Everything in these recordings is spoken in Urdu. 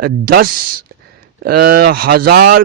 10,000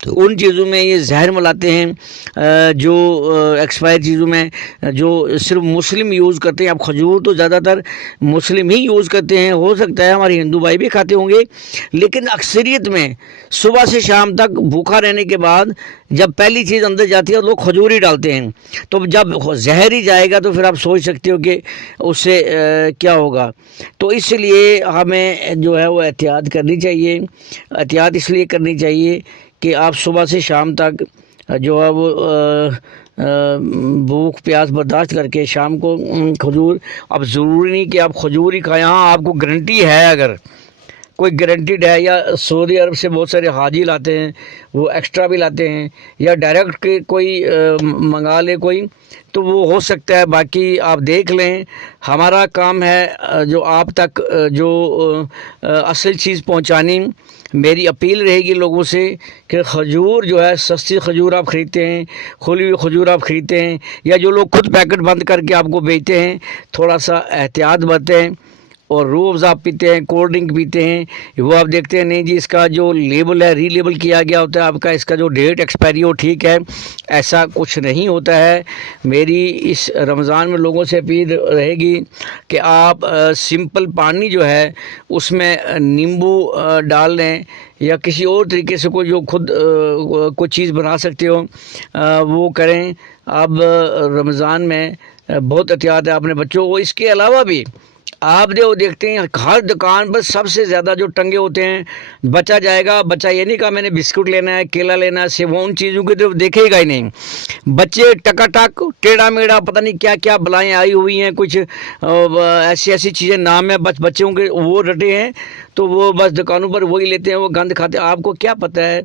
تو ان چیزوں میں یہ زہر ملاتے ہیں جو ایکسپائر چیزوں میں جو صرف مسلم یوز کرتے ہیں. اب کھجور تو زیادہ تر مسلم ہی یوز کرتے ہیں، ہو سکتا ہے ہمارے ہندو بھائی بھی کھاتے ہوں گے، لیکن اکثریت میں صبح سے شام تک بھوکا رہنے کے بعد جب پہلی چیز اندر جاتی ہے لوگ کھجور ہی ڈالتے ہیں. تو جب زہر ہی جائے گا تو پھر آپ سوچ سکتے ہو کہ اس سے کیا ہوگا. تو اس لیے ہمیں جو ہے وہ احتیاط کرنی چاہیے. احتیاط اس لیے کرنی چاہیے کہ آپ صبح سے شام تک جو ہے وہ بھوک پیاس برداشت کر کے شام کو کھجور. اب ضروری نہیں کہ آپ کھجور ہی کھائیں، ہاں آپ کو گارنٹی ہے، اگر کوئی گارنٹیڈ ہے، یا سعودی عرب سے بہت سارے حاجی لاتے ہیں وہ ایکسٹرا بھی لاتے ہیں، یا ڈائریکٹ کوئی منگا لے کوئی، تو وہ ہو سکتا ہے. باقی آپ دیکھ لیں، ہمارا کام ہے جو آپ تک جو اصل چیز پہنچانی. میری اپیل رہے گی لوگوں سے کہ کھجور جو ہے سستی کھجور آپ خریدتے ہیں، کھلی ہوئی کھجور آپ خریدتے ہیں، یا جو لوگ خود پیکٹ بند کر کے آپ کو بیچتے ہیں، تھوڑا سا احتیاط برتیں. اور روح افزا پیتے ہیں، کولڈ ڈرنک پیتے ہیں، وہ آپ دیکھتے ہیں نہیں جی اس کا جو لیبل ہے ری لیبل کیا گیا ہوتا ہے آپ کا، اس کا جو ڈیٹ ایکسپائری ہو ٹھیک ہے. ایسا کچھ نہیں ہوتا ہے. میری اس رمضان میں لوگوں سے اپیل رہے گی کہ آپ سمپل پانی جو ہے اس میں نیمبو ڈال لیں، یا کسی اور طریقے سے کوئی جو خود کوئی چیز بنا سکتے ہو وہ کریں. اب رمضان میں بہت احتیاط ہے اپنے بچوں کو. اس کے علاوہ بھی آپ جو دیکھتے ہیں ہر دکان پر سب سے زیادہ جو ٹنگے ہوتے ہیں، بچہ جائے گا، بچہ یہ نہیں کہا میں نے بسکٹ لینا ہے، کیلا لینا ہے، سیب، ان چیزوں کی طرف دیکھے گا ہی نہیں. بچے ٹکا ٹک ٹیڑھا میڑھا پتہ نہیں کیا کیا بلائیں آئی ہوئی ہیں، کچھ ایسی ایسی چیزیں نام ہے بچوں کے وہ رٹے ہیں، تو وہ بس دکانوں پر وہی لیتے ہیں، وہ گند کھاتے ہیں. آپ کو کیا پتہ ہے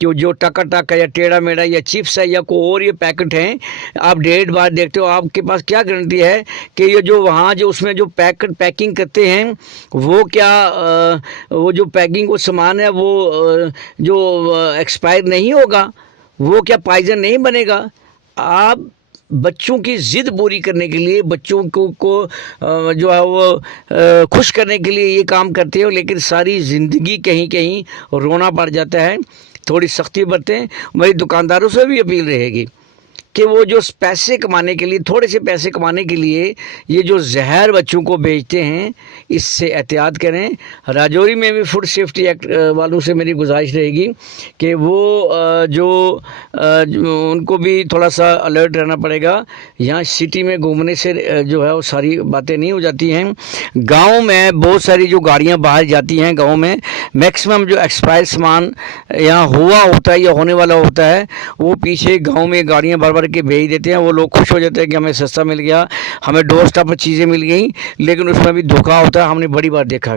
کہ جو ٹکا ٹک ہے یا ٹیڑھا میڑھا یا چپس ہے یا کوئی اور یہ پیکٹ ہیں، آپ ڈیٹ بار دیکھتے ہو، آپ کے پاس کیا گارنٹی ہے کہ یہ جو وہاں جو اس میں جو پیکنگ کرتے ہیں وہ کیا وہ جو پیکنگ وہ سامان ہے وہ جو ایکسپائر نہیں ہوگا، وہ کیا پائزن نہیں بنے گا. آپ بچوں کی ضد پوری کرنے کے لیے، بچوں کو جو ہے وہ خوش کرنے کے لیے یہ کام کرتے ہو، لیکن ساری زندگی کہیں کہیں رونا پڑ جاتا ہے. تھوڑی سختی برتیں. میری دکانداروں سے بھی اپیل رہے گی کہ وہ جو پیسے کمانے کے لیے، تھوڑے سے پیسے کمانے کے لیے یہ جو زہر بچوں کو بیچتے ہیں اس سے احتیاط کریں. راجوری میں بھی فوڈ سیفٹی ایکٹ والوں سے میری گزارش رہے گی کہ وہ جو ان کو بھی تھوڑا سا الرٹ رہنا پڑے گا. یہاں سٹی میں گھومنے سے جو ہے وہ ساری باتیں نہیں ہو جاتی ہیں. گاؤں میں بہت ساری جو گاڑیاں باہر جاتی ہیں، گاؤں میں میکسیمم جو ایکسپائر سامان یہاں ہوا ہوتا ہے یا ہونے والا ہوتا ہے وہ پیچھے گاؤں میں گاڑیاں بھر بھر کے بھیج دیتے ہیں. وہ لوگ خوش ہو جاتے ہیں کہ ہمیں سستا مل گیا، ہمیں ڈور اسٹاپ پر چیزیں مل گئیں، لیکن اس میں بھی دھوکہ ہوتا ہے، ہم نے بڑی بار دیکھا.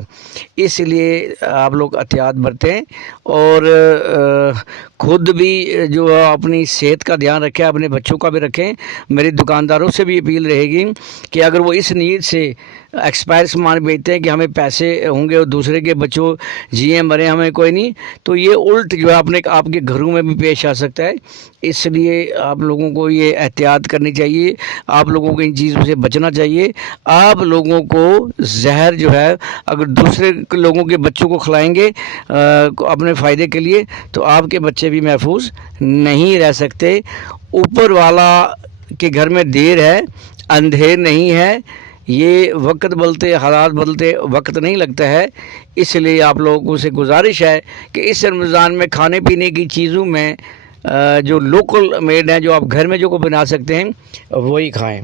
اس لیے آپ لوگ احتیاط برتیں اور خود بھی جو اپنی صحت کا دھیان رکھیں، اپنے بچوں کا بھی رکھیں. میری دکانداروں سے بھی اپیل رہے گی کہ اگر وہ اس نیت سے ایکسپائر سامان بیچتے ہیں کہ ہمیں پیسے ہوں گے اور دوسرے کے بچوں جیے مرے ہمیں کوئی نہیں، تو یہ الٹ جو ہے اپنے آپ کے گھروں میں بھی پیش آ سکتا ہے. اس لیے آپ لوگوں کو یہ احتیاط کرنی چاہیے، آپ لوگوں کو ان چیزوں سے بچنا چاہیے. آپ لوگوں کو زہر جو ہے اگر دوسرے لوگوں کے بچوں کو کھلائیں گے اپنے فائدے کے لیے تو آپ کے بچے بھی محفوظ نہیں رہ سکتے. اوپر والا کے گھر میں دیر ہے اندھیر نہیں ہے. یہ وقت بدلتے حالات بدلتے وقت نہیں لگتا ہے. اس لیے آپ لوگوں سے گزارش ہے کہ اس رمضان میں کھانے پینے کی چیزوں میں جو لوکل میڈ ہیں، جو آپ گھر میں جو کو بنا سکتے ہیں وہی کھائیں.